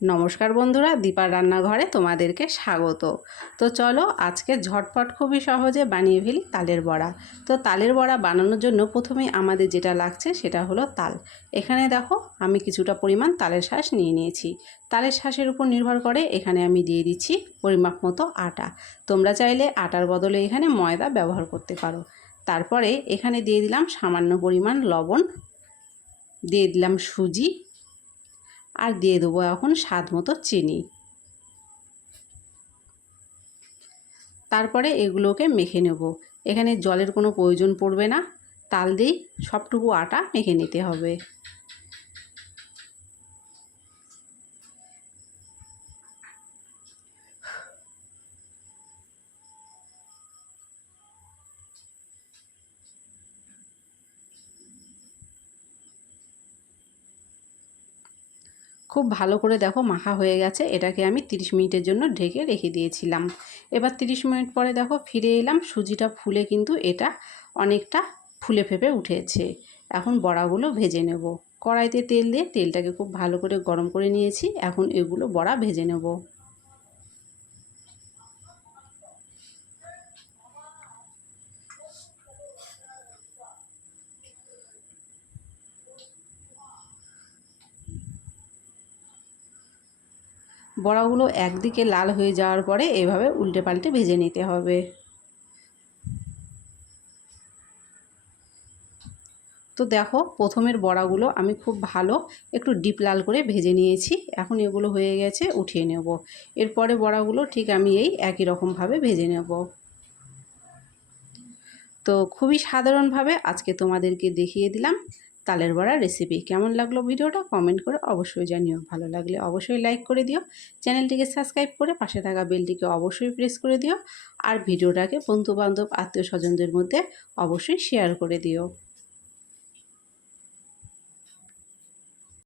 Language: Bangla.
নমস্কার বন্ধুরা, দীপার রান্নাঘরে তোমাদেরকে স্বাগত। তো চলো আজকে ঝটপট খুবই সহজে বানিয়ে ফেলি তালের বড়া। তো তালের বড়া বানানোর জন্য প্রথমেই আমাদের যেটা লাগছে সেটা হলো তাল। এখানে দেখো আমি কিছুটা পরিমাণ তালের শাঁস নিয়ে নিয়েছি। তালের শাঁসের উপর নির্ভর করে এখানে আমি দিয়ে দিচ্ছি পরিমাপ মতো আটা। তোমরা চাইলে আটার বদলে এখানে ময়দা ব্যবহার করতে পারো। তারপরে এখানে দিয়ে দিলাম সামান্য পরিমাণ লবণ, দিয়ে দিলাম সুজি, আর দিয়ে দেবো এখন স্বাদ মতো চিনি। তারপরে এগুলোকে মেখে নেব। এখানে জলের কোনো প্রয়োজন পড়বে না, তাল দিয়েই সবটুকু আটা মেখে নিতে হবে। খুব ভালো করে দেখো মাখা হয়ে গেছে। এটাকে আমি 30 মিনিটের জন্য ঢেকে রেখে দিয়েছিলাম। এবার 30 মিনিট পরে দেখো ফিরে এলাম। সুজিটা ফুলে কিন্তু এটা অনেকটা ফুলে ফেপে উঠেছে। এখন বড়াগুলো ভেজে নেব। কড়াইতে তেল দিয়ে তেলটাকে খুব ভালো করে গরম করে নিয়েছি। এখন এগুলো বড়া ভেজে নেব। বড়াগুলো একদিকে লাল হয়ে যাওয়ার পরে এভাবে উল্টে পাল্টে ভেজে নিতে হবে। তো দেখো প্রথমের বড়াগুলো আমি খুব ভালো একটু ডিপ লাল করে ভেজে নিয়েছি। এখন এগুলো হয়ে গেছে, উঠিয়ে নেব। এরপরে বড়াগুলো ঠিক আমি এই একই রকমভাবে ভেজে নেব। তো খুবই সাধারণভাবে আজকে তোমাদেরকে দেখিয়ে দিলাম তালের বড়ার রেসিপি। কেমন লাগলো ভিডিওটা কমেন্ট করে অবশ্যই জানিও। ভালো লাগলে অবশ্যই লাইক করে দিও, চ্যানেলটিকে সাবস্ক্রাইব করে পাশে থাকা বেলটিকে অবশ্যই প্রেস করে দিও, আর ভিডিওটাকে বন্ধুবান্ধব আত্মীয় স্বজনদের মধ্যে অবশ্যই শেয়ার করে দিও।